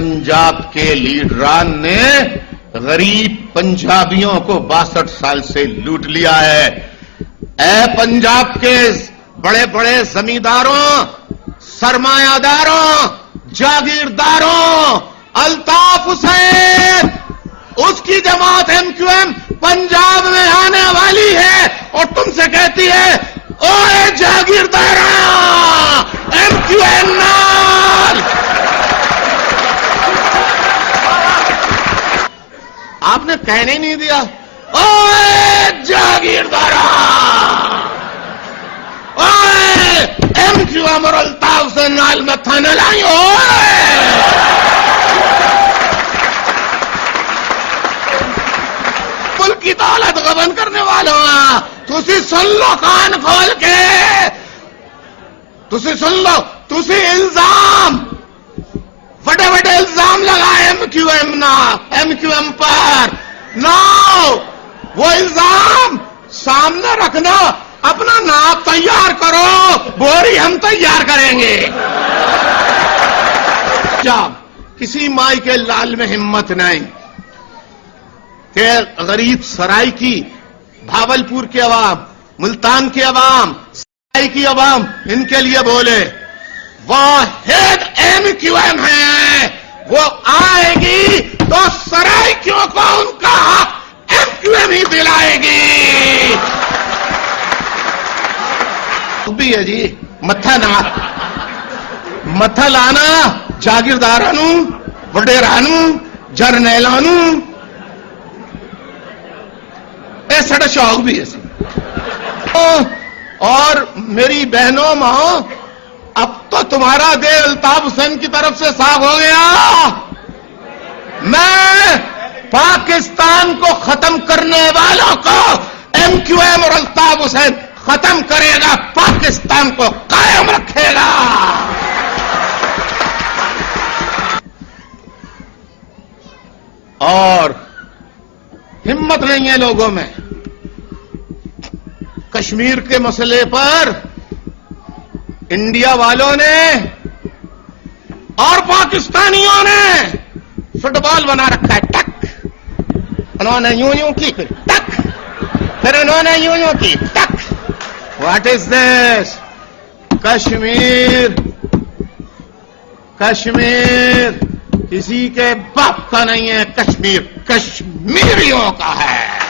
पंजाब के लीडरान ने गरीब पंजाबियों को 62 साल से लूट लिया है। ऐ पंजाब के बड़े बड़े जमींदारों, सरमायादारों, जागीरदारों, अल्ताफ हुसैन, उसकी जमात एमक्यूएम पंजाब में आने वाली है और तुमसे कहती है, ओए जागीरदारा, एमक्यूएम नाल। आपने कहने नहीं दिया, ओए जागीरदारा, ओए एमक्यूएम और अल्ताफ से नाल मत्था न लाइयो। मुल्क की दौलत गबन करने वालों, तुसी सुन लो कान खोल के, तुसी सुन लो, तुसी इल्जाम, बड़े बड़े इल्जाम लगाए एमक्यूएम पर। नो, वो इल्जाम सामने रखना, अपना नाप तैयार करो, बोरी हम तैयार करेंगे। जब किसी माई के लाल में हिम्मत नहीं कि गरीब सराय की, भावलपुर के अवाम, मुल्तान के अवाम, सराय की अवाम इनके लिए बोले, वाहिद एमक्यूएम है, वो आएगी तो सराइकियों को उनका हक एमक्यूएम ही दिलाएगी। भी है जी, मत्था लाना जागीरदारानू, वडेरानू, जरनैलानू, ए साढ़ा शौक भी है। और मेरी बहनों मां, अब तो तुम्हारा दिल अल्ताफ हुसैन की तरफ से साफ हो गया। मैं पाकिस्तान को खत्म करने वालों को एमक्यूएम और अल्ताफ हुसैन खत्म करेगा, पाकिस्तान को कायम रखेगा। और हिम्मत नहीं है लोगों में। कश्मीर के मसले पर इंडिया वालों ने और पाकिस्तानियों ने फुटबॉल बना रखा है। टक, उन्होंने यूं यूं की, फिर टक, फिर उन्होंने यूं यूं की, टक। What is this? कश्मीर किसी के बाप का नहीं है, कश्मीर कश्मीरियों का है।